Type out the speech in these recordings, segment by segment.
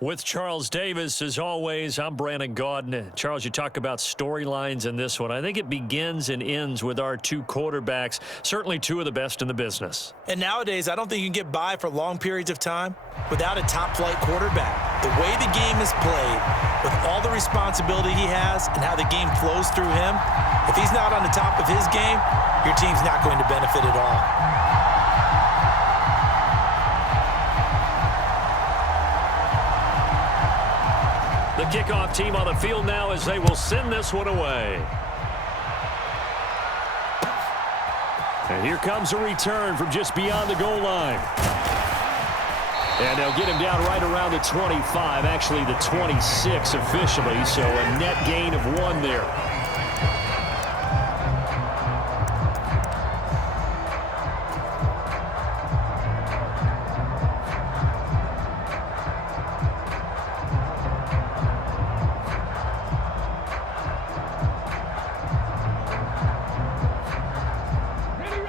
With Charles Davis, as always, I'm Brandon Gaudin. Charles, you talk about storylines in this one. I think it begins and ends with our two quarterbacks, certainly two of the best in the business. And nowadays, I don't think you can get by for long periods of time without a top-flight quarterback. The way the game is played, with all the responsibility he has and how the game flows through him, if he's not on the top of his game, your team's not going to benefit at all. The kickoff team on the field now as they will send this one away. And here comes a return from just beyond the goal line. And they'll get him down right around the 25, actually the 26 officially, so a net gain of 1 there.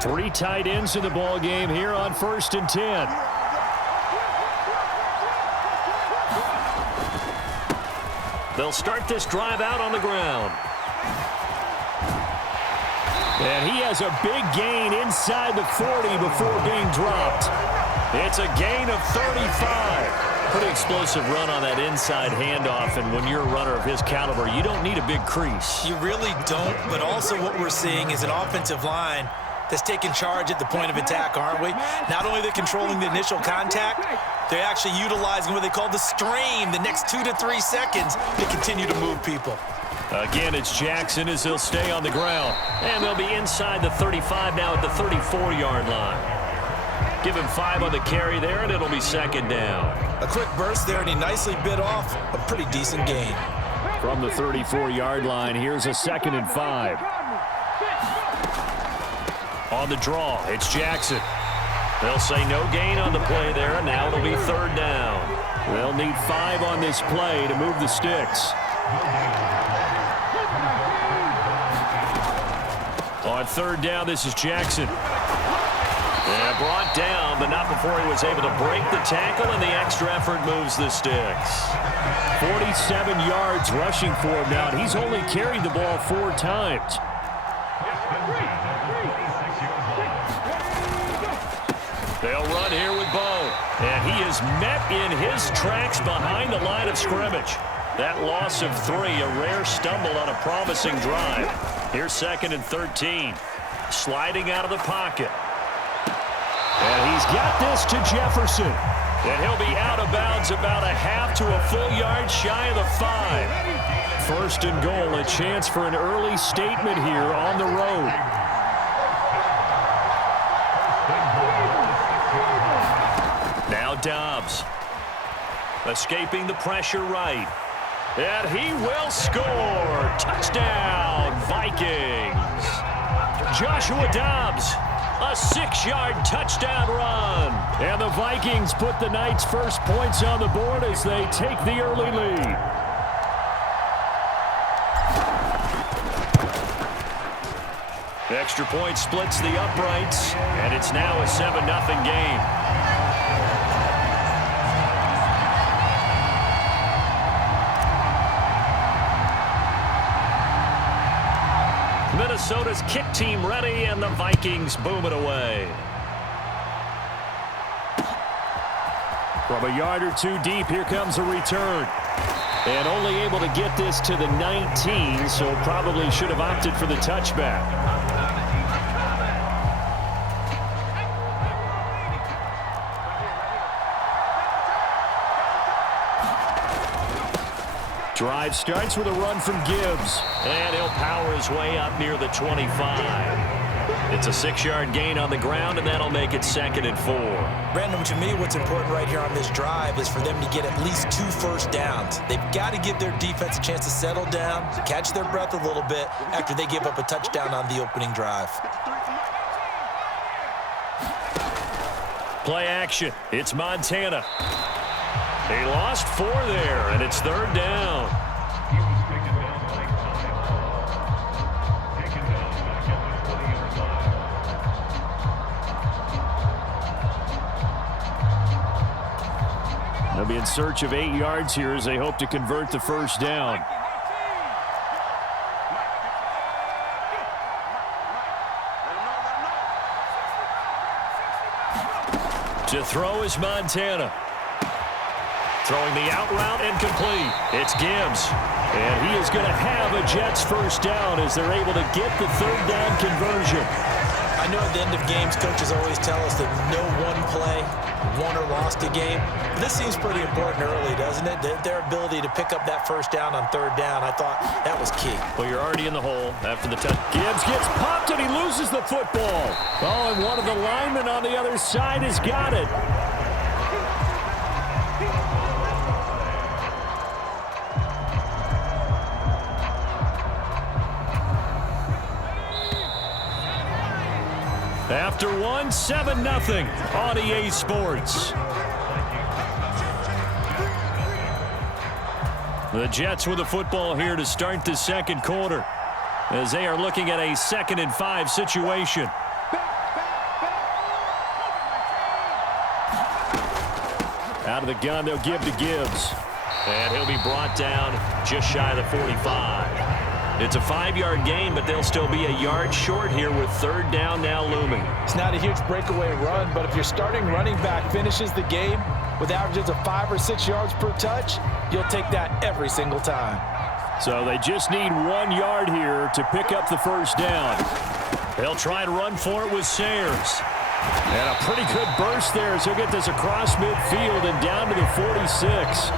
Three tight ends in the ball game here on 1st and 10. They'll start this drive out on the ground. And he has a big gain inside the 40 before being dropped. It's a gain of 35. Pretty explosive run on that inside handoff, and when you're a runner of his caliber, you don't need a big crease. You really don't, but also what we're seeing is an offensive line that's taking charge at the point of attack, aren't we? Not only are they controlling the initial contact, they're actually utilizing what they call the strain the next 2 to 3 seconds to continue to move people. Again, it's Jackson as he'll stay on the ground. And they'll be inside the 35 now at the 34-yard line. Give him 5 on the carry there, and it'll be 2nd down. A quick burst there, and he nicely bit off a pretty decent gain. From the 34-yard line, here's a 2nd and 5. On the draw, it's Jackson. They'll say no gain on the play there, and now it'll be 3rd down. They'll need 5 on this play to move the sticks. On 3rd down, this is Jackson. Yeah, brought down, but not before he was able to break the tackle, and the extra effort moves the sticks. 47 yards rushing for him now, and he's only carried the ball 4 times. They'll run here with Bo, and he is met in his tracks behind the line of scrimmage. That loss of 3, a rare stumble on a promising drive. Here's 2nd and 13. Sliding out of the pocket. And he's got this to Jefferson. And he'll be out of bounds about a half to a full yard shy of the 5. 1st and goal, a chance for an early statement here on the road. Now Dobbs. Escaping the pressure right. And he will score. Touchdown, Vikings. Joshua Dobbs, a 6-yard touchdown run. And the Vikings put the Knights' first points on the board as they take the early lead. Extra point splits the uprights, and it's now a 7-0 game. Minnesota's kick team ready, and the Vikings boom it away. From a yard or 2 deep, here comes a return. And only able to get this to the 19, so probably should have opted for the touchback. Drive starts with a run from Gibbs. And he'll power his way up near the 25. It's a 6-yard gain on the ground, and that'll make it 2nd and 4. Brandon, to me, what's important right here on this drive is for them to get at least 2 first downs. They've got to give their defense a chance to settle down, catch their breath a little bit after they give up a touchdown on the opening drive. Play action. It's Montana. He lost 4 there, and it's 3rd down. The They'll be in search of 8 yards here as they hope to convert the first down. To throw is Montana. Throwing the out route and complete. It's Gibbs. And he is going to have a Jets first down as they're able to get the third down conversion. I know at the end of games, coaches always tell us that no one play won or lost a game. But this seems pretty important early, doesn't it? Their ability to pick up that first down on third down, I thought that was key. Well, you're already in the hole after the touch. Gibbs gets popped and he loses the football. Oh, and one of the linemen on the other side has got it. After 7-0 on EA Sports. The Jets with the football here to start the second quarter as they are looking at a 2nd and 5 situation. Out of the gun, they'll give to Gibbs. And he'll be brought down just shy of the 45. It's a 5-yard gain, but they'll still be a yard short here with third down now looming. It's not a huge breakaway run, but if your starting running back finishes the game with averages of 5 or 6 yards per touch, you'll take that every single time. So they just need 1 yard here to pick up the first down. They'll try to run for it with Sayers. And a pretty good burst there as he'll get this across midfield and down to the 46.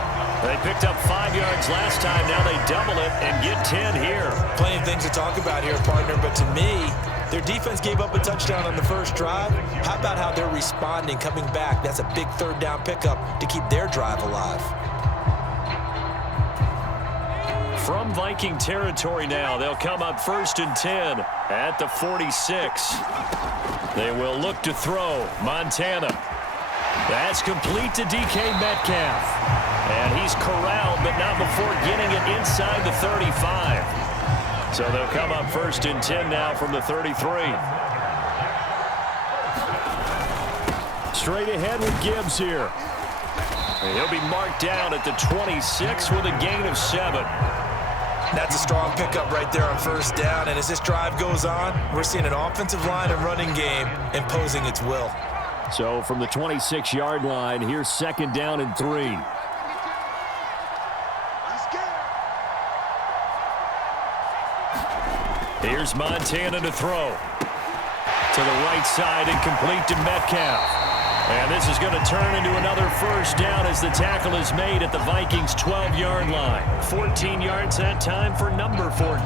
They picked up 5 yards last time. Now they double it and get 10 here. Plenty of things to talk about here, partner, but to me, their defense gave up a touchdown on the first drive. How about how they're responding, coming back? That's a big third down pickup to keep their drive alive. From Viking territory now, they'll come up 1st and 10 at the 46. They will look to throw. Montana. That's complete to DK Metcalf. And he's corralled, but not before getting it inside the 35. So they'll come up 1st and 10 now from the 33. Straight ahead with Gibbs here. And he'll be marked down at the 26 with a gain of 7. That's a strong pickup right there on first down. And as this drive goes on, we're seeing an offensive line and running game imposing its will. So from the 26-yard line, here's 2nd down and 3. Here's Montana to throw. To the right side and complete to Metcalf. And this is going to turn into another first down as the tackle is made at the Vikings' 12-yard line. 14 yards that time for number 14.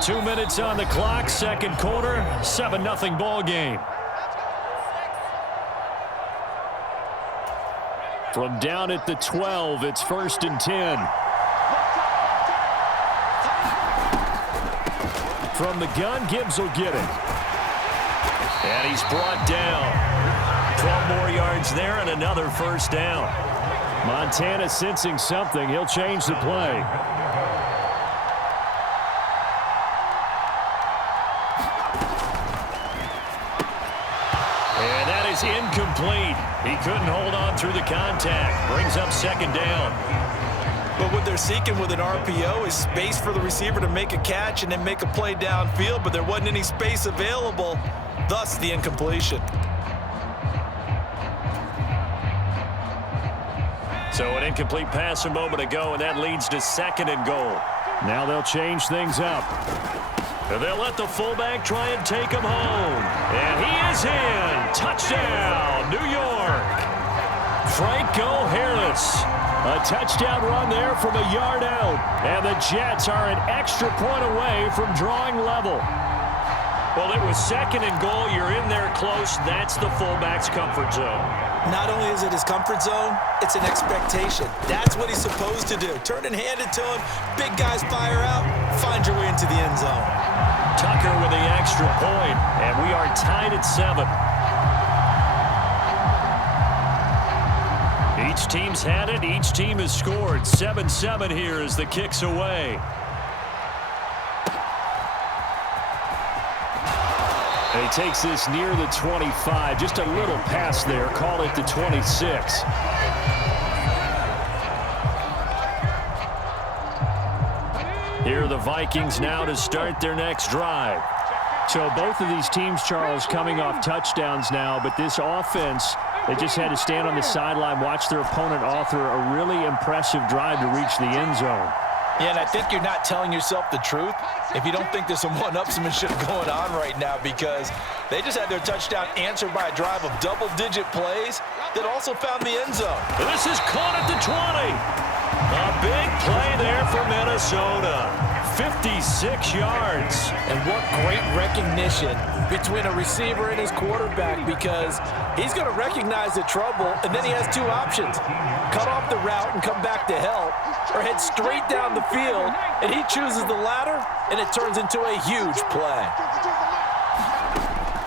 2 minutes on the clock, second quarter, 7-0 ball game. From down at the 12, it's 1st and 10. From the gun, Gibbs will get it. And he's brought down. 12 more yards there and another first down. Montana sensing something. He'll change the play. And that is incomplete. He couldn't hold on through the contact. Brings up 2nd down. But what they're seeking with an RPO is space for the receiver to make a catch and then make a play downfield, but there wasn't any space available, thus the incompletion. So an incomplete pass a moment ago, and that leads to 2nd and goal. Now they'll change things up. And they'll let the fullback try and take him home. And he is in. Touchdown, New York. Franco Harris. A touchdown run there from a yard out. And the Jets are an extra point away from drawing level. Well, it was 2nd and goal. You're in there close. That's the fullback's comfort zone. Not only is it his comfort zone, it's an expectation. That's what he's supposed to do. Turn and hand it to him. Big guys fire out. Find your way into the end zone. Tucker with the extra point, and we are tied at 7. Each team's had it. Each team has scored. 7-7 here as the kick's away. He takes this near the 25. Just a little pass there. Call it the 26. Here are the Vikings now to start their next drive. So both of these teams, Charles, coming off touchdowns now, but this offense, they just had to stand on the sideline, watch their opponent author a really impressive drive to reach the end zone. Yeah, and I think you're not telling yourself the truth if you don't think there's some one-upsmanship going on right now, because they just had their touchdown answered by a drive of double-digit plays that also found the end zone. This is caught at the 20. A big play there for Minnesota. 56 yards. And what great recognition between a receiver and his quarterback, because he's going to recognize the trouble, and then he has two options. Cut off the route and come back to help, or head straight down the field, and he chooses the latter, and it turns into a huge play.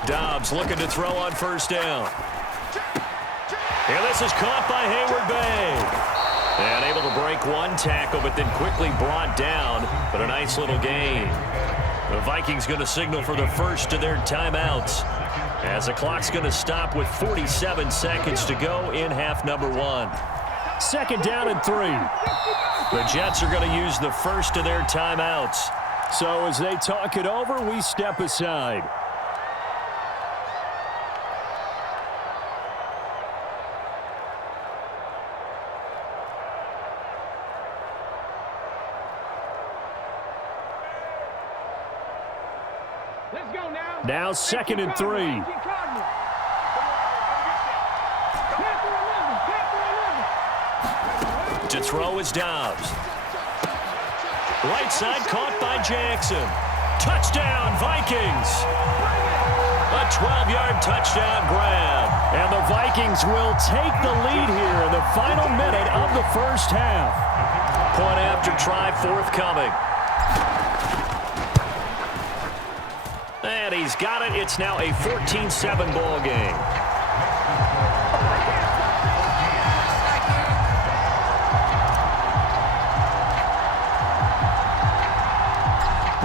Dobbs looking to throw on first down. And this is caught by Hayward Bay. And able to break one tackle, but then quickly brought down. But a nice little gain. The Vikings going to signal for the first of their timeouts, as the clock's going to stop with 47 seconds to go in half number one. Second down and 3. The Jets are going to use the first of their timeouts. So as they talk it over, we step aside. Now second and 3. To throw is Dobbs. Right side caught by Jackson. Touchdown, Vikings. A 12-yard touchdown grab. And the Vikings will take the lead here in the final minute of the first half. Point after try forthcoming. And he's got it. It's now a 14-7 ball game.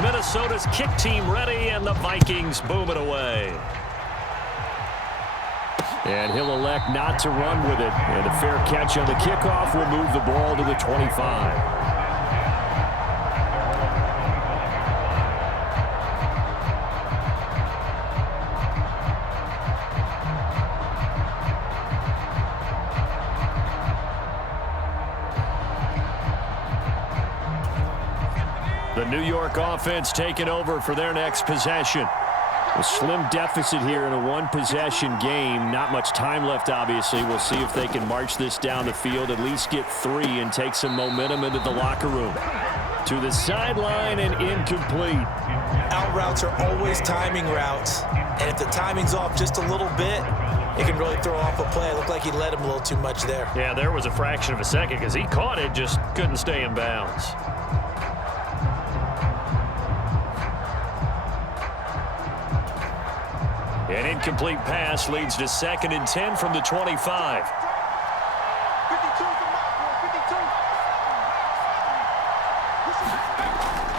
Minnesota's kick team ready, and the Vikings boom it away. And he'll elect not to run with it. And a fair catch on the kickoff will move the ball to the 25. The New York offense taking over for their next possession. A slim deficit here in a one-possession game. Not much time left, obviously. We'll see if they can march this down the field, at least get 3, and take some momentum into the locker room. To the sideline and incomplete. Out routes are always timing routes, and if the timing's off just a little bit, it can really throw off a play. It looked like he led him a little too much there. Yeah, there was a fraction of a second because he caught it, just couldn't stay in bounds. An incomplete pass leads to 2nd and 10 from the 25.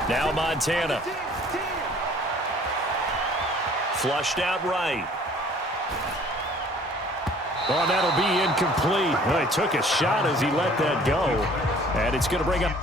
Now Montana. Flushed out right. Oh, that'll be incomplete. Well, he took a shot as he let that go. And it's going to bring up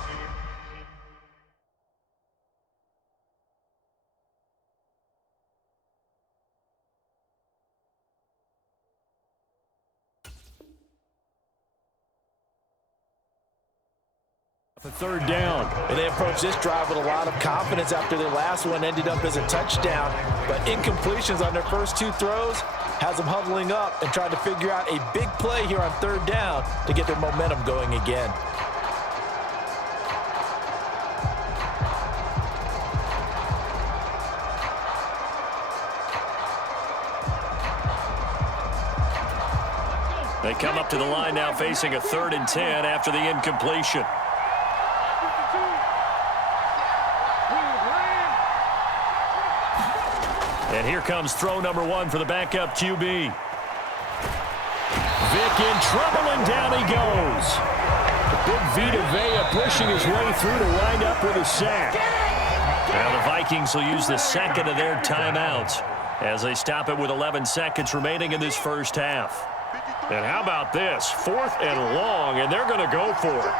the 3rd down. And they approached this drive with a lot of confidence after their last one ended up as a touchdown. But incompletions on their first 2 throws has them huddling up and trying to figure out a big play here on 3rd down to get their momentum going again. They come up to the line now facing a 3rd and 10 after the incompletion. And here comes throw number 1 for the backup QB. Vick in trouble, and down he goes. The big Vita Vea pushing his way through to wind up with a sack. Now the Vikings will use the 2nd of their timeouts. as they stop it with 11 seconds remaining in this first half. And how about this? 4th and long, and they're going to go for it.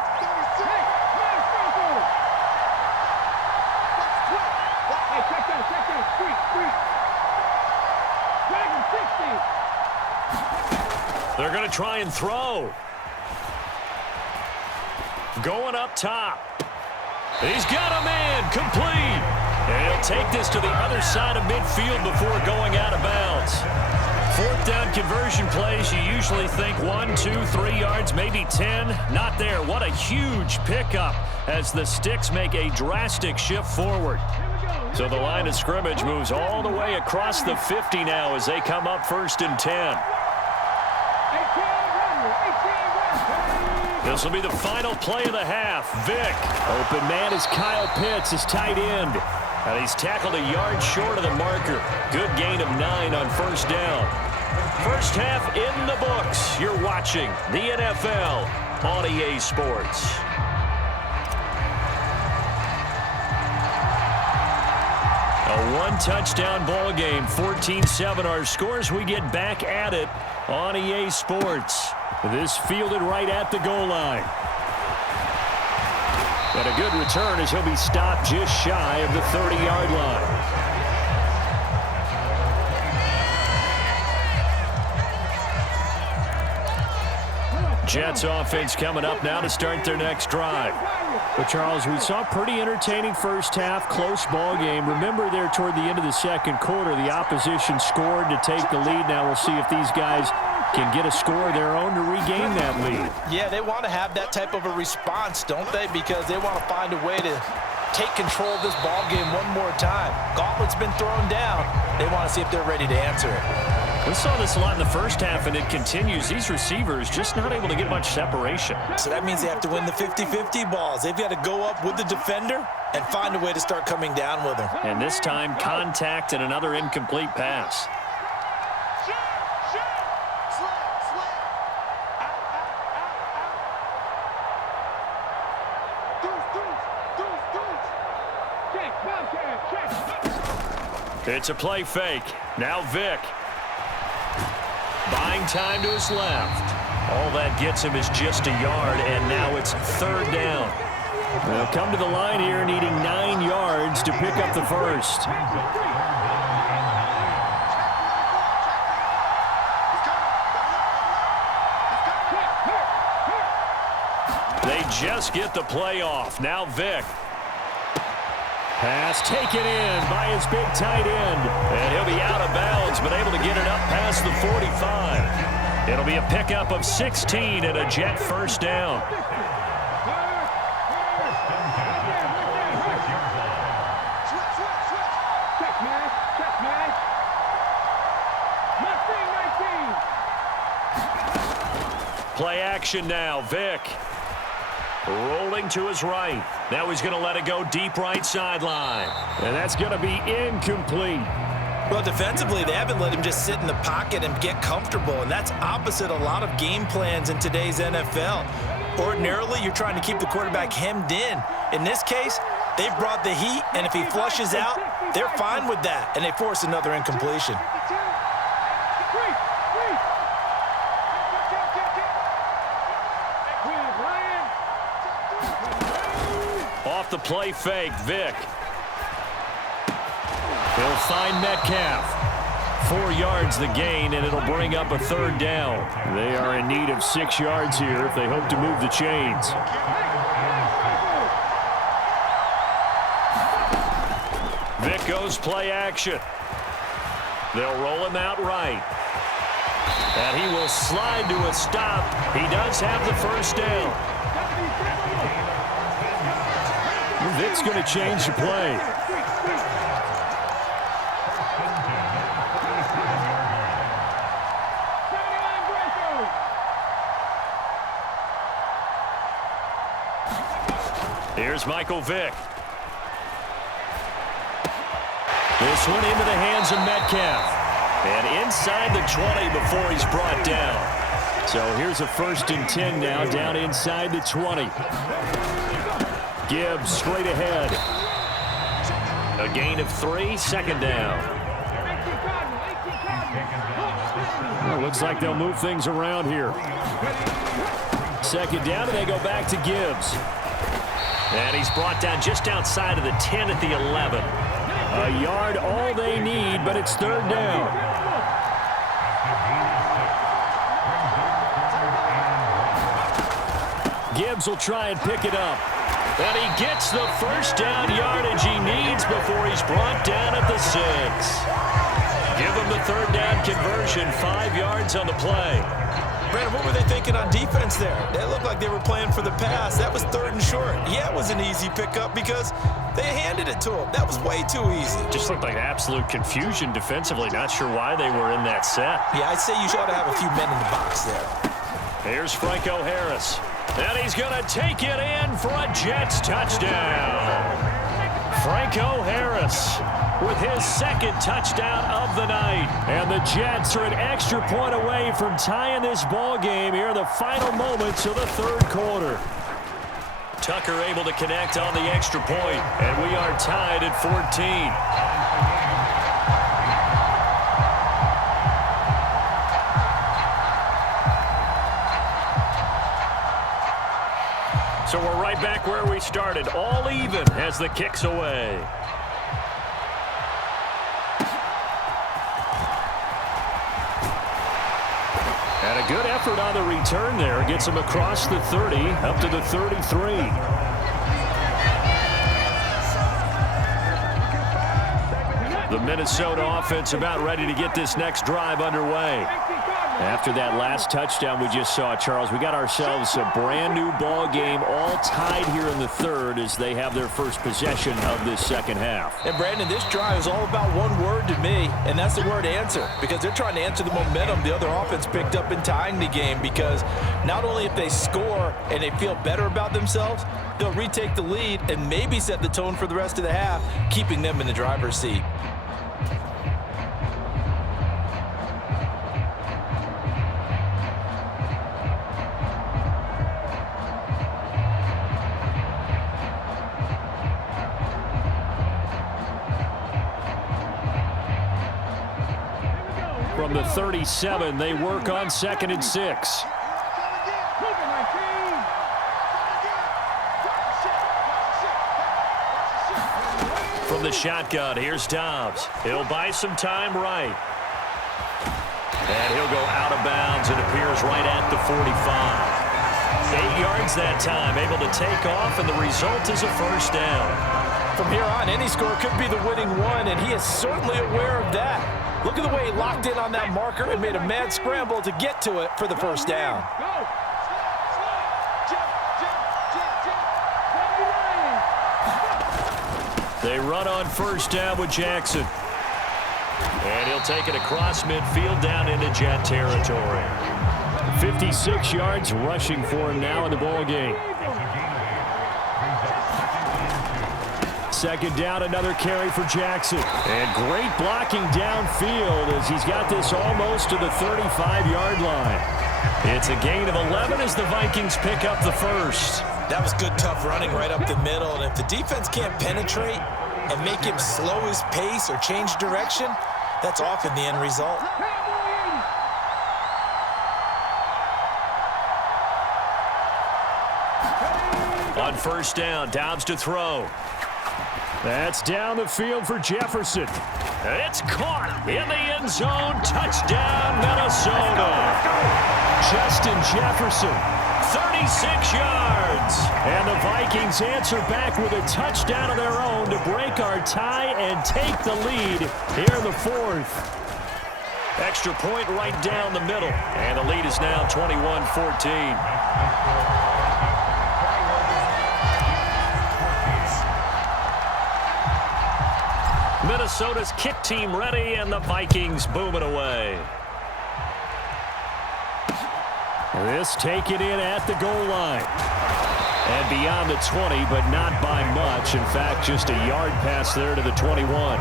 They're going to try and throw. Going up top. He's got a man, complete. And he'll take this to the other side of midfield before going out of bounds. 4th down conversion plays, you usually think 1, 2, 3 yards, maybe 10. Not there. What a huge pickup as the Sticks make a drastic shift forward. So the line of scrimmage moves all the way across the 50 now as they come up 1st and 10. This will be the final play of the half. Vick. Open man is Kyle Pitts, his tight end. And he's tackled a yard short of the marker. Good gain of 9 on 1st down. First half in the books. You're watching the NFL on EA Sports. A one-touchdown ball game, 14-7 our scores. We get back at it on EA Sports. This fielded right at the goal line. And a good return as he'll be stopped just shy of the 30-yard line. Jets offense coming up now to start their next drive. But, Charles, we saw a pretty entertaining first half, close ball game. Remember there toward the end of the second quarter, the opposition scored to take the lead. Now we'll see if these guys can get a score of their own to regain that lead. Yeah, they want to have that type of a response, don't they? Because they want to find a way to take control of this ball game one more time. Gauntlet's been thrown down. They want to see if they're ready to answer it. We saw this a lot in the first half, and it continues. These receivers just not able to get much separation. So that means they have to win the 50-50 balls. They've got to go up with the defender and find a way to start coming down with them. And this time, contact and another incomplete pass. It's a play fake. Now Vick. Buying time to his left. All that gets him is just a yard, and now it's 3rd down. They'll come to the line here needing 9 yards to pick up the first. They just get the play off. Now Vick. Pass taken in by his big tight end. And he'll be out of bounds, but able to get it up past the 45. It'll be a pickup of 16 and a Jet first down. Play action now. Vick. Rolling to his right. Now he's going to let it go deep right sideline. And that's going to be incomplete. Well, defensively, they haven't let him just sit in the pocket and get comfortable, and that's opposite a lot of game plans in today's NFL. Ordinarily, you're trying to keep the quarterback hemmed in. In this case, they've brought the heat, and if he flushes out, they're fine with that, and they force another incompletion. Off the play fake, Vick. He'll find Metcalf. 4 yards the gain, and it'll bring up a 3rd down. They are in need of 6 yards here if they hope to move the chains. Vick goes play action. They'll roll him out right. And he will slide to a stop. He does have the first down. Vick's going to change the play. Here's Michael Vick. This one into the hands of Metcalf. And inside the 20 before he's brought down. So here's a 1st and 10 now, down inside the 20. Gibbs straight ahead. A gain of 3, 2nd down. looks like they'll move things around here. Second down, and they go back to Gibbs. And he's brought down just outside of the 10 at the 11. A yard all they need, but it's third down. Gibbs will try and pick it up. And he gets the first down yardage he needs before he's brought down at the 6. Give him the third down conversion, 5 yards on the play. Brandon, what were they thinking on defense there? They looked like they were playing for the pass. That was third and short. Yeah, it was an easy pickup because they handed it to him. That was way too easy. Just looked like absolute confusion defensively. Not sure why they were in that set. Yeah, I'd say you ought to have a few men in the box there. Here's Franco Harris. And he's going to take it in for a Jets touchdown. Franco Harris with his second touchdown of the night. And the Jets are an extra point away from tying this ball game here in the final moments of the third quarter. Tucker able to connect on the extra point, and we are tied at 14. So we're right back where we started, all even as the kick's away. And a good effort on the return there. Gets him across the 30, up to the 33. The Minnesota offense about ready to get this next drive underway. After that last touchdown we just saw, Charles, we got ourselves a brand new ball game, all tied here in the third as they have their first possession of this second half. And Brandon, this drive is all about one word to me, and that's the word answer, because they're trying to answer the momentum the other offense picked up in tying the game, because not only if they score and they feel better about themselves, they'll retake the lead and maybe set the tone for the rest of the half, keeping them in the driver's seat. From the 37, they work on 2nd and 6. From the shotgun, here's Dobbs. He'll buy some time right. And he'll go out of bounds. It appears right at the 45. 8 yards that time, able to take off, and the result is a first down. From here on, any score could be the winning one, and he is certainly aware of that. Look at the way he locked in on that marker and made a mad scramble to get to it for the first down. They run on first down with Jackson. And he'll take it across midfield down into Jet territory. 56 yards rushing for him now in the ball game. Second down, another carry for Jackson. And great blocking downfield as he's got this almost to the 35-yard line. It's a gain of 11 as the Vikings pick up the first. That was good, tough running right up the middle. And if the defense can't penetrate and make him slow his pace or change direction, that's often the end result. On first down, Dobbs to throw. That's down the field for Jefferson. It's caught in the end zone. Touchdown, Minnesota. Justin Jefferson, 36 yards. And the Vikings answer back with a touchdown of their own to break our tie and take the lead here in the fourth. Extra point right down the middle. And the lead is now 21-14. Minnesota's kick team ready, and the Vikings booming away. This taken in at the goal line. And beyond the 20, but not by much. In fact, just a yard pass there to the 21.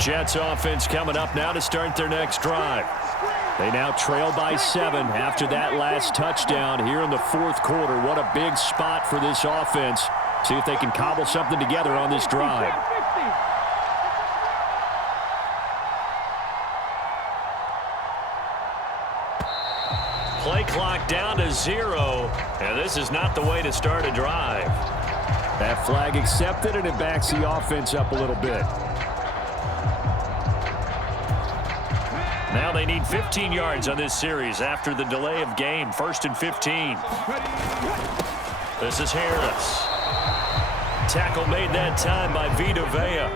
Jets offense coming up now to start their next drive. They now trail by 7 after that last touchdown here in the fourth quarter. What a big spot for this offense. See if they can cobble something together on this drive. Play clock down to 0, and this is not the way to start a drive. That flag accepted, and it backs the offense up a little bit. Now they need 15 yards on this series after the delay of game. 1st and 15. This is Harris. Tackle made that time by Vita Vea.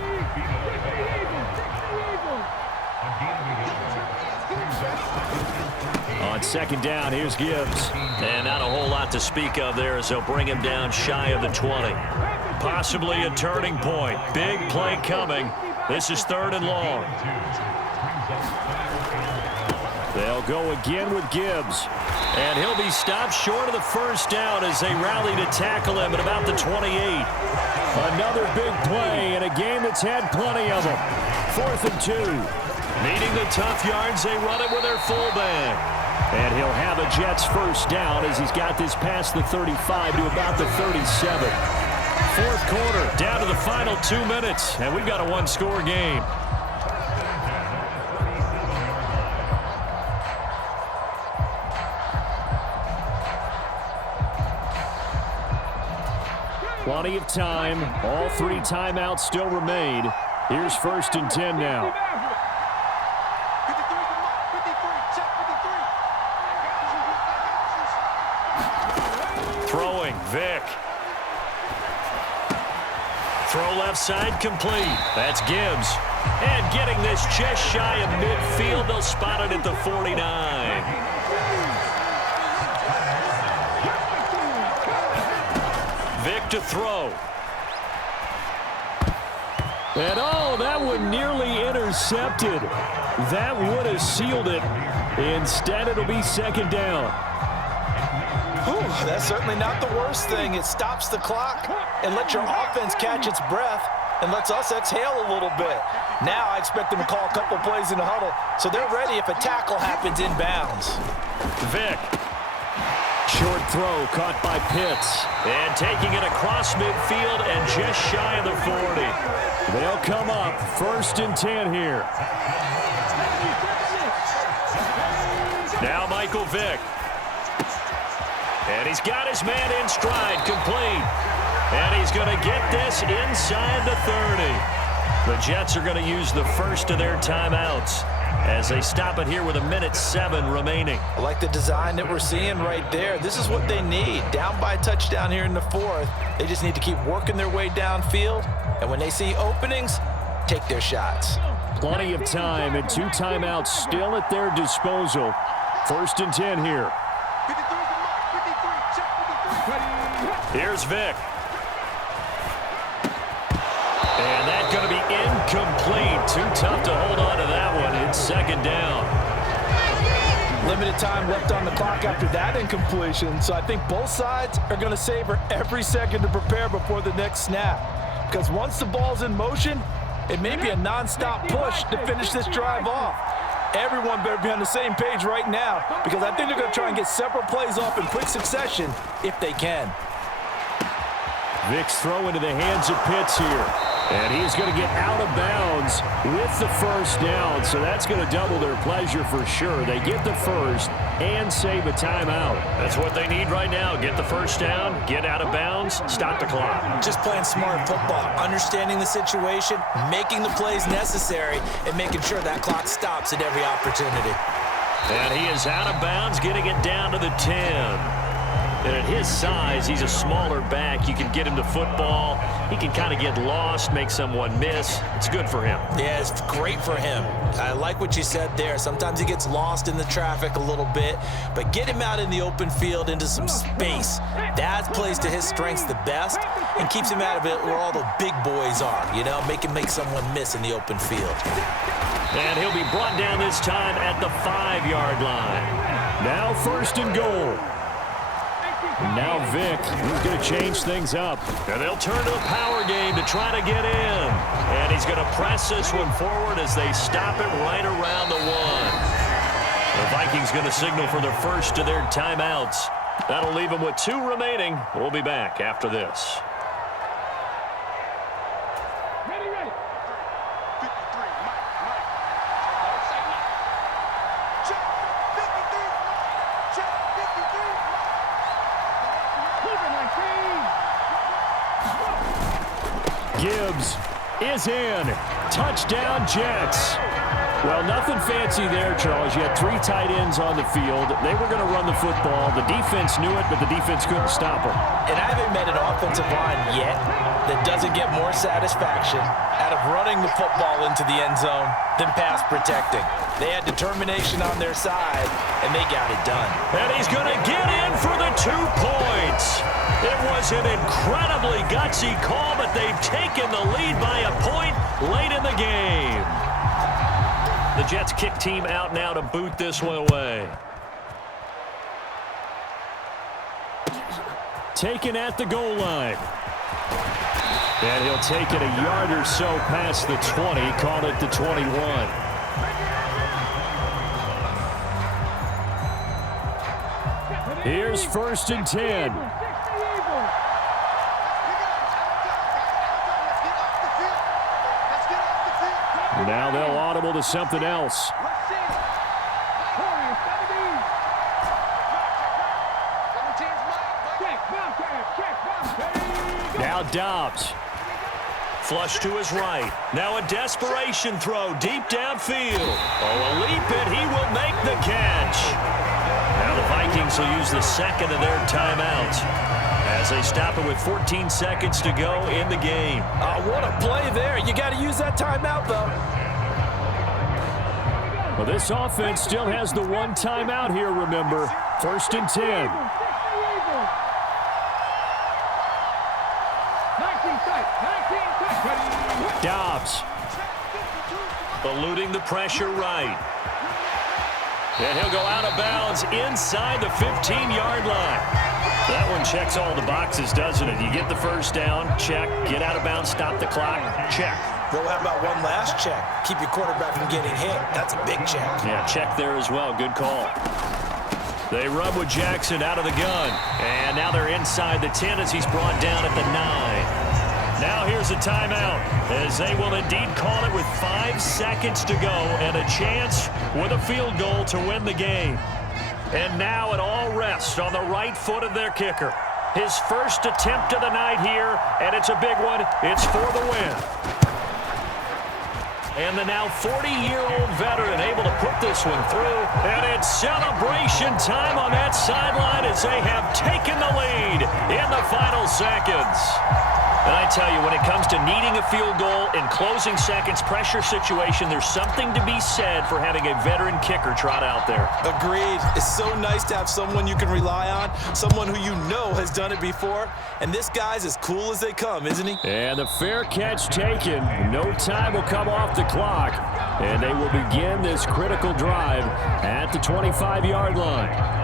On 2nd down, here's Gibbs. And not a whole lot to speak of there as they'll bring him down shy of the 20. Possibly a turning point. Big play coming. This is 3rd and long. They'll go again with Gibbs. And he'll be stopped short of the 1st down as they rally to tackle him at about the 28. Another big play in a game that's had plenty of them. 4th and 2. Needing the tough yards, they run it with their fullback. And he'll have a Jets 1st down as he's got this past the 35 to about the 37. 4th quarter, down to the final 2 minutes, and we've got a one-score game. Plenty of time. All 3 timeouts still remain. Here's 1st and 10 now. Throwing, Vick. Throw left side complete. That's Gibbs. And getting this just shy of midfield. They'll spot it at the 49. Vick to throw. And oh, that one nearly intercepted. That would have sealed it. Instead, it'll be 2nd down. Whew, that's certainly not the worst thing. It stops the clock and lets your offense catch its breath and lets us exhale a little bit. Now I expect them to call a couple plays in the huddle so they're ready if a tackle happens inbounds. Vick. Short throw caught by Pitts. And taking it across midfield and just shy of the 40. They'll come up 1st and 10 here. Now Michael Vick. And he's got his man in stride, complete. And he's going to get this inside the 30. The Jets are going to use the first of their timeouts as they stop it here with 1:07 remaining. I like the design that we're seeing right there. This is what they need. Down by a touchdown here in the 4th. They just need to keep working their way downfield. And when they see openings, take their shots. Plenty of time and 2 timeouts still at their disposal. 1st and 10 here. Here's Vick. And that's going to be incomplete. Too tough to hold on to that one. It's 2nd down. Limited time left on the clock after that incompletion, so I think both sides are going to savor every second to prepare before the next snap. Because once the ball's in motion, it may be a nonstop push to finish this drive off. Everyone better be on the same page right now because I think they're going to try and get several plays off in quick succession if they can. Vick's throw into the hands of Pitts here. And he's going to get out of bounds with the 1st down. So that's going to double their pleasure for sure. They get the 1st and save a timeout. That's what they need right now. Get the 1st down, get out of bounds, stop the clock. Just playing smart football, understanding the situation, making the plays necessary, and making sure that clock stops at every opportunity. And he is out of bounds, getting it down to the 10. And at his size, he's a smaller back. You can get him to football. He can kind of get lost, make someone miss. It's good for him. Yeah, it's great for him. I like what you said there. Sometimes he gets lost in the traffic a little bit, but get him out in the open field into some space. That plays to his strengths the best and keeps him out of it where all the big boys are, you know, make someone miss in the open field. And he'll be brought down this time at the 5-yard line. Now 1st and goal. Now Vick, he's going to change things up. And they'll turn to the power game to try to get in. And he's going to press this one forward as they stop it right around the 1. The Vikings going to signal for their first of their timeouts. That'll leave them with 2 remaining. We'll be back after this. Ready. 53, Mike. Say Mike. Check 53. Check 53. Gibbs is in. Touchdown, Jets. Well, nothing fancy there, Charles. You had 3 tight ends on the field. They were going to run the football. The defense knew it, but the defense couldn't stop them. And I haven't met an offensive line yet that doesn't get more satisfaction out of running the football into the end zone than pass protecting. They had determination on their side, and they got it done. And he's going to get in for the 2 points. It was an incredibly gutsy call, but they've taken the lead by a point late in the game. The Jets kick team out now to boot this one away. Taken at the goal line. And he'll take it a yard or so past the 20, call it the 21. Here's 1st and 10. Now they'll audible to something else. Now Dobbs. Flush to his right. Now a desperation throw deep downfield. Oh, a leap and he will make the catch. Now the Vikings will use the second of their timeouts as they stop it with 14 seconds to go in the game. What a play there. You got to use that timeout, though. Well, this offense still has the 1 timeout here, remember. 1st and 10. Dobbs. Eluding the pressure right. And he'll go out of bounds inside the 15-yard line. That one checks all the boxes, doesn't it? You get the first down, check. Get out of bounds, stop the clock, check. Well, how about one last check? Keep your quarterback from getting hit. That's a big check. Yeah, check there as well. Good call. They run with Jackson out of the gun. And now they're inside the 10 as he's brought down at the 9. Now here's a timeout as they will indeed call it with 5 seconds to go and a chance with a field goal to win the game. And now it all rests on the right foot of their kicker. His first attempt of the night here, and it's a big one. It's for the win. And the now 40-year-old veteran able to put this one through. And it's celebration time on that sideline as they have taken the lead in the final seconds. And I tell you, when it comes to needing a field goal in closing seconds, pressure situation, there's something to be said for having a veteran kicker trot out there. Agreed. It's so nice to have someone you can rely on, someone who you know has done it before. And this guy's as cool as they come, isn't he? And the fair catch taken. No time will come off the clock. And they will begin this critical drive at the 25-yard line.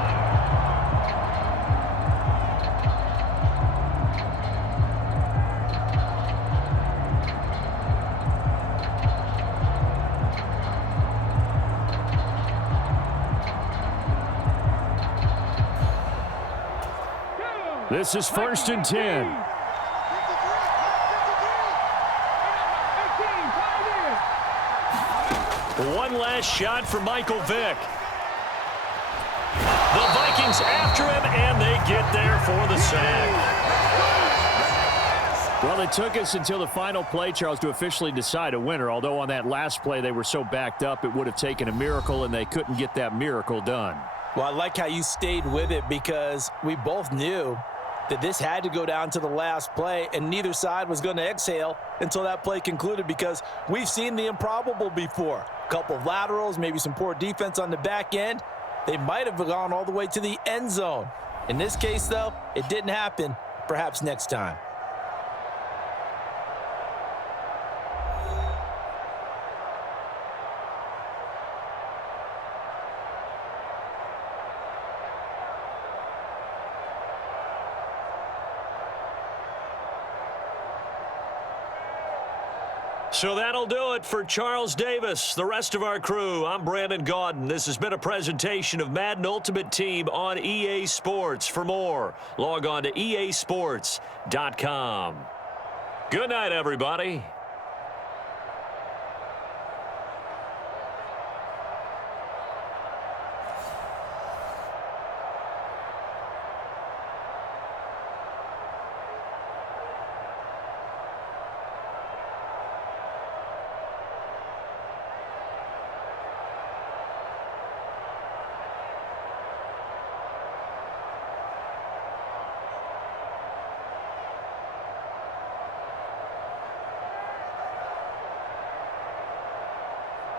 This is 1st and 10. One last shot for Michael Vick. The Vikings after him, and they get there for the sack. Well, it took us until the final play, Charles, to officially decide a winner, although on that last play they were so backed up it would have taken a miracle, and they couldn't get that miracle done. Well, I like how you stayed with it because we both knew that this had to go down to the last play, and neither side was going to exhale until that play concluded because we've seen the improbable before. A couple of laterals, maybe some poor defense on the back end. They might have gone all the way to the end zone. In this case, though, it didn't happen. Perhaps next time. So that'll do it for Charles Davis, the rest of our crew. I'm Brandon Gaudin. This has been a presentation of Madden Ultimate Team on EA Sports. For more, log on to easports.com. Good night, everybody.